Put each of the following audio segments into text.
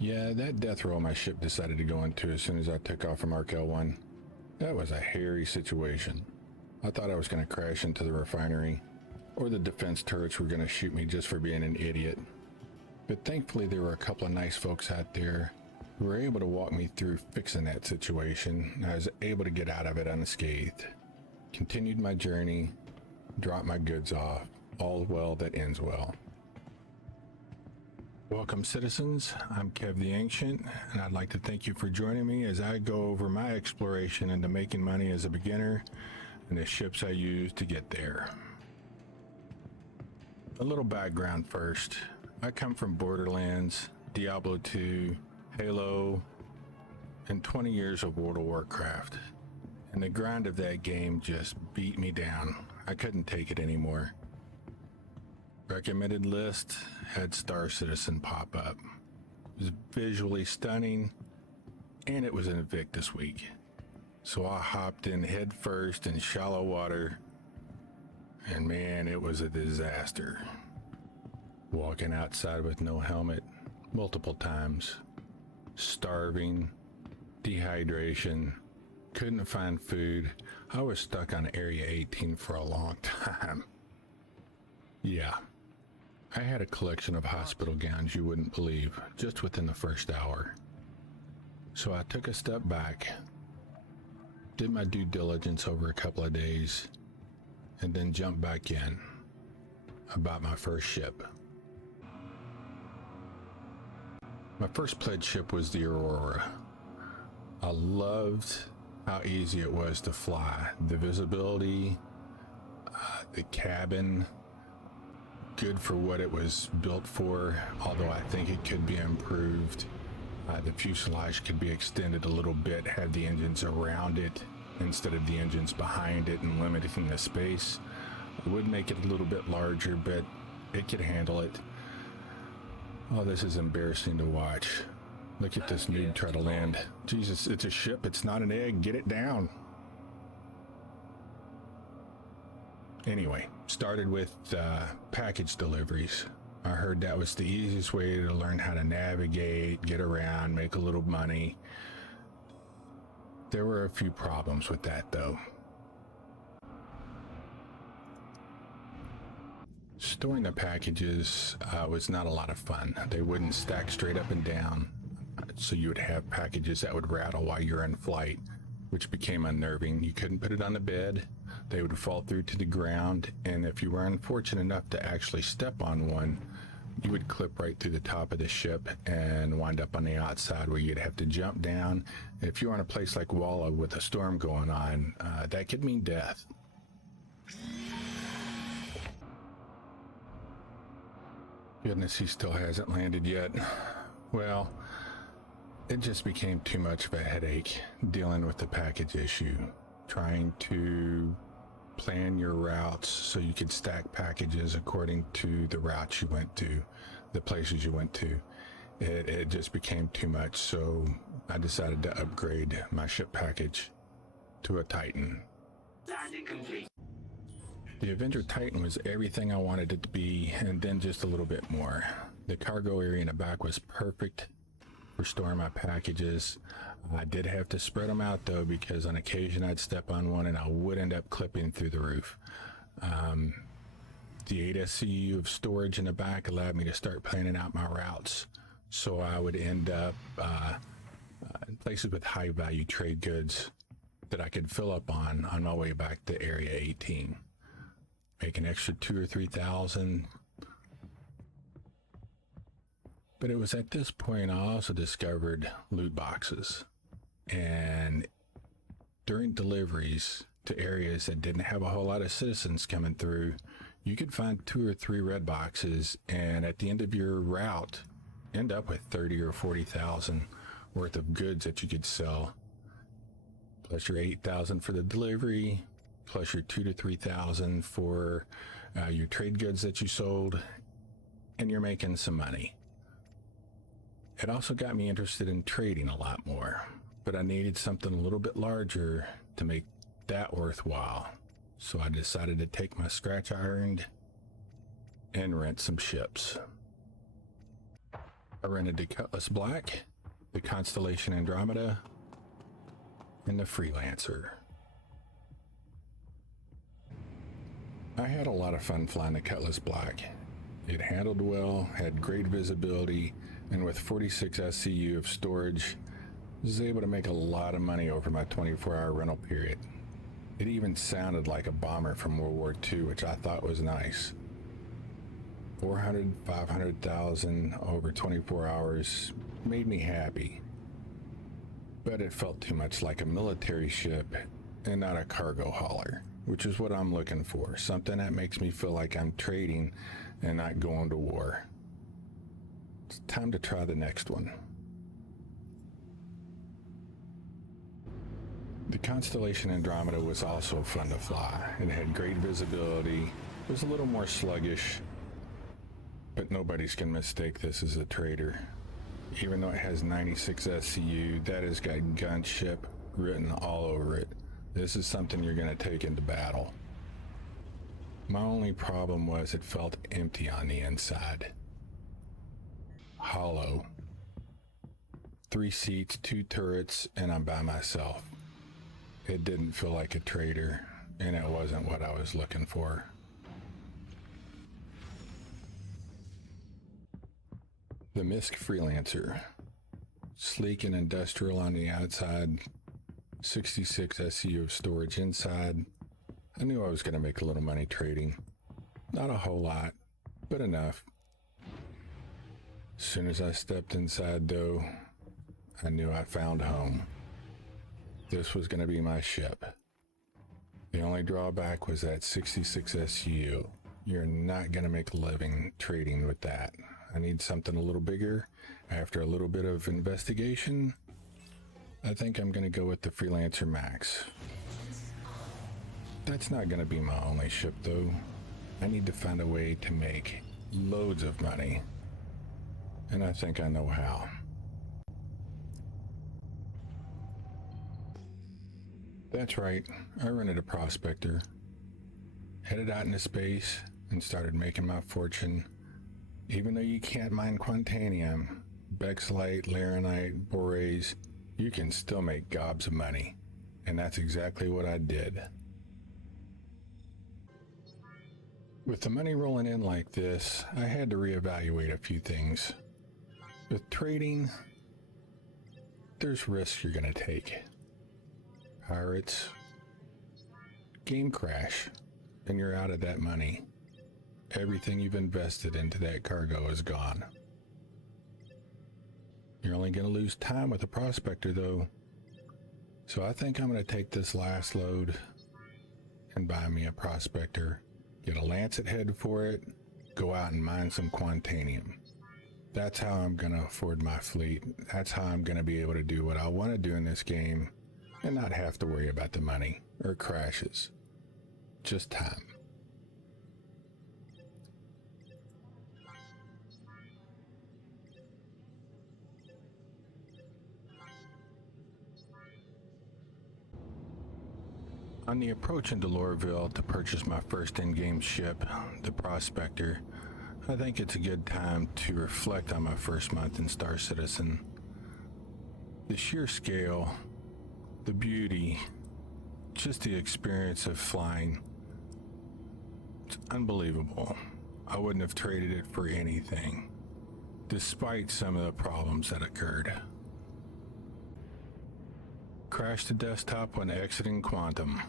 Yeah, that death row my ship decided to go into as soon as I took off from Arc L1. That was a hairy situation. I thought I was going to crash into the refinery, or the defense turrets were going to shoot me just for being an idiot. But thankfully there were a couple of nice folks out there who were able to walk me through fixing that situation, and I was able to get out of it unscathed. Continued my journey, dropped my goods off, all well that ends well. Welcome citizens, I'm Kev the Ancient, and I'd like to thank you for joining me as I go over my exploration into making money as a beginner and the ships I used to get there. A little background first. I come from Borderlands, Diablo 2, Halo, and 20 years of World of Warcraft. And the grind of that game just beat me down. I couldn't take it anymore. Recommended list had Star Citizen pop up. It was visually stunning, and it was an Invictus week. So I hopped in head first in shallow water, and man, it was a disaster. Walking outside with no helmet multiple times, starving, dehydration, couldn't find food. I was stuck on Area 18 for a long time. Yeah. I had a collection of hospital gowns you wouldn't believe just within the first hour. So I took a step back, did my due diligence over a couple of days, and then jumped back in. I bought my first ship. My first pledge ship was the Aurora. I loved how easy it was to fly. The visibility, the cabin, good for what it was built for, although I think it could be improved. The fuselage could be extended a little bit, have the engines around it instead of the engines behind it and limiting the space. It would make it a little bit larger, but it could handle it. Oh, this is embarrassing to watch. Look at this noob try to land. Jesus, it's a ship, it's not an egg, get it down. Anyway, started with package deliveries. I heard that was the easiest way to learn how to navigate, get around, make a little money. There were a few problems with that though. Storing the packages was not a lot of fun. They wouldn't stack straight up and down, so you would have packages that would rattle while you're in flight, which became unnerving. You couldn't put it on the bed. They would fall through to the ground, and if you were unfortunate enough to actually step on one, you would clip right through the top of the ship and wind up on the outside where you'd have to jump down. If you're on a place like Walla with a storm going on, that could mean death. Goodness, he still hasn't landed yet. Well, it just became too much of a headache dealing with the package issue, trying to plan your routes so you could stack packages according to the routes you went to, the places you went to. It just became too much, so I decided to upgrade my ship package to a Titan. The Avenger Titan was everything I wanted it to be, and then just a little bit more. The cargo area in the back was perfect for storing my packages. I did have to spread them out though, because on occasion I'd step on one and I would end up clipping through the roof. The 8 SCU of storage in the back allowed me to start planning out my routes, so I would end up in places with high value trade goods that I could fill up on my way back to Area 18. Make an extra 2,000 or 3,000. But it was at this point I also discovered loot boxes. And during deliveries to areas that didn't have a whole lot of citizens coming through, you could find 2 or 3 red boxes, and at the end of your route, end up with 30 or 40,000 worth of goods that you could sell. Plus your 8,000 for the delivery, plus your 2,000 to 3,000 for your trade goods that you sold, and you're making some money. It also got me interested in trading a lot more, but I needed something a little bit larger to make that worthwhile. So I decided to take my scratch ironed and rent some ships. I rented the Cutlass Black, the Constellation Andromeda, and the Freelancer. I had a lot of fun flying the Cutlass Black. It handled well, had great visibility, and with 46 SCU of storage, was able to make a lot of money over my 24-hour rental period. It even sounded like a bomber from World War II, which I thought was nice. 400, 500,000 over 24 hours made me happy. But it felt too much like a military ship and not a cargo hauler, which is what I'm looking for. Something that makes me feel like I'm trading and not going to war. It's time to try the next one. The Constellation Andromeda was also fun to fly. It had great visibility. It was a little more sluggish, but nobody's gonna mistake this as a trader. Even though it has 96 SCU, that has got gunship written all over it. This is something you're gonna take into battle. My only problem was it felt empty on the inside. Hollow. 3 seats, 2 turrets, and I'm by myself. It didn't feel like a trader, and it wasn't what I was looking for. The MISC Freelancer. Sleek and industrial on the outside, 66 SCU of storage inside. I knew I was going to make a little money trading. Not a whole lot, but enough. As soon as I stepped inside though, I knew I found home. This was going to be my ship. The only drawback was that 66 SCU. You're not going to make a living trading with that. I need something a little bigger. After a little bit of investigation, I think I'm going to go with the Freelancer Max. That's not going to be my only ship though. I need to find a way to make loads of money. And I think I know how. That's right, I rented a prospector, headed out into space, and started making my fortune. Even though you can't mine Quantanium, Bexlite, Laranite, Borase, you can still make gobs of money. And that's exactly what I did. With the money rolling in like this, I had to reevaluate a few things. With trading, there's risks you're gonna take. Pirates, game crash, and you're out of that money. Everything you've invested into that cargo is gone. You're only going to lose time with a prospector though. So I think I'm going to take this last load and buy me a prospector, get a Lancet head for it, go out and mine some Quantanium. That's how I'm going to afford my fleet. That's how I'm going to be able to do what I want to do in this game and not have to worry about the money or crashes. Just time. On the approach into Lorville to purchase my first in-game ship, the Prospector, I think it's a good time to reflect on my first month in Star Citizen. The sheer scale, the beauty, just the experience of flying, it's unbelievable. I wouldn't have traded it for anything, despite some of the problems that occurred. Crashed the desktop when exiting Quantum.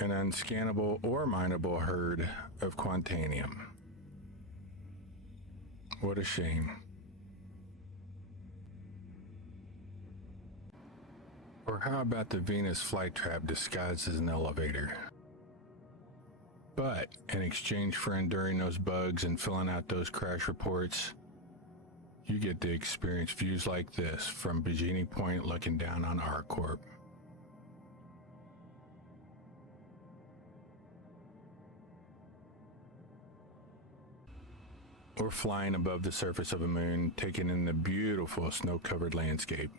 An unscannable or mineable herd of Quantanium. What a shame. Or how about the Venus flytrap disguised as an elevator? But in exchange for enduring those bugs and filling out those crash reports, you get to experience views like this from Bikini Point looking down on ArcCorp. Or flying above the surface of a moon, taking in the beautiful snow-covered landscape.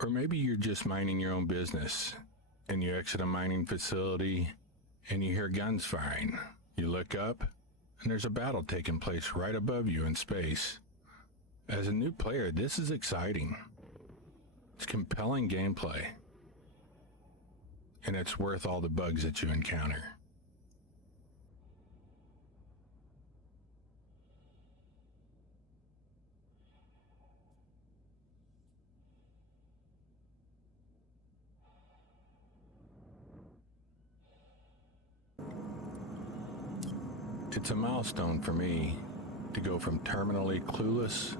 Or maybe you're just minding your own business and you exit a mining facility and you hear guns firing. You look up and there's a battle taking place right above you in space. As a new player, this is exciting. It's compelling gameplay. And it's worth all the bugs that you encounter. It's a milestone for me to go from terminally clueless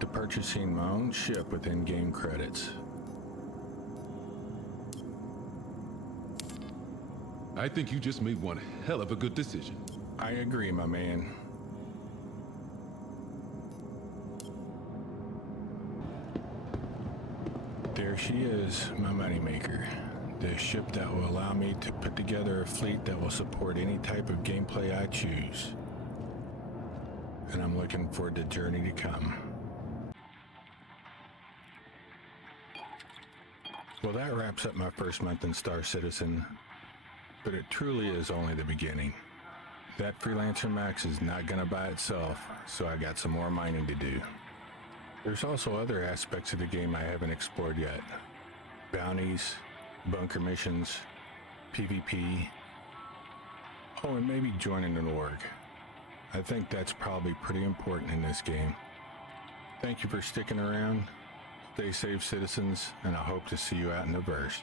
to purchasing my own ship with in-game credits. I think you just made one hell of a good decision. I agree, my man. There she is, my moneymaker. The ship that will allow me to put together a fleet that will support any type of gameplay I choose. And I'm looking forward to the journey to come. Well, that wraps up my first month in Star Citizen, but it truly is only the beginning. That Freelancer Max is not gonna by itself, so I got some more mining to do. There's also other aspects of the game I haven't explored yet. Bounties, bunker missions, PvP. Oh, and maybe joining an org. I think that's probably pretty important in this game. Thank you for sticking around. Stay safe, citizens, and I hope to see you out in the verse.